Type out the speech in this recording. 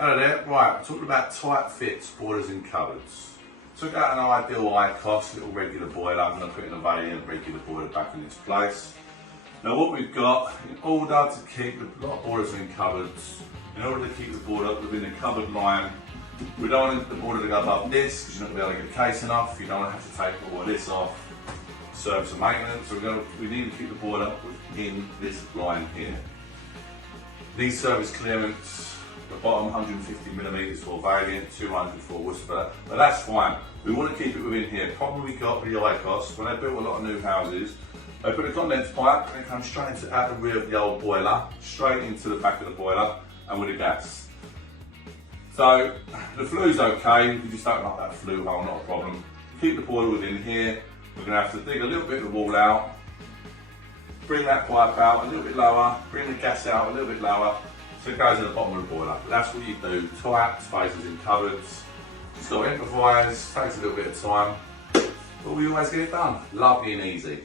Hello there, right, we're talking about tight fits, boilers and cupboards. Took out an ideal high cost little regular boiler. I'm going to put in a Valiant regular boiler back in its place. Now what we've got, in order to keep the boilers and cupboards, in order to keep the boiler within the cupboard line, we don't want the boiler to go above this because you're not going to be able to get the casing off. You don't want to have to take all of this off, service and maintenance. So we need to keep the boiler within this line here. These service clearance, the bottom 150mm for Valiant, 200 for Whisper, but that's fine. We want to keep it within here. Problem we got with the high cost, when they built a lot of new houses, they put a condense pipe and it comes straight into, out the rear of the old boiler, straight into the back of the boiler and with the gas. So the flue's okay, we just don't like that flue hole, not a problem. Keep the boiler within here. We're going to have to dig a little bit of the wall out, bring that pipe out a little bit lower, bring the gas out a little bit lower, so it goes in the bottom of the boiler. But that's what you do, tight spaces in cupboards. Just got to improvise, takes a little bit of time, but we always get it done. Lovely and easy.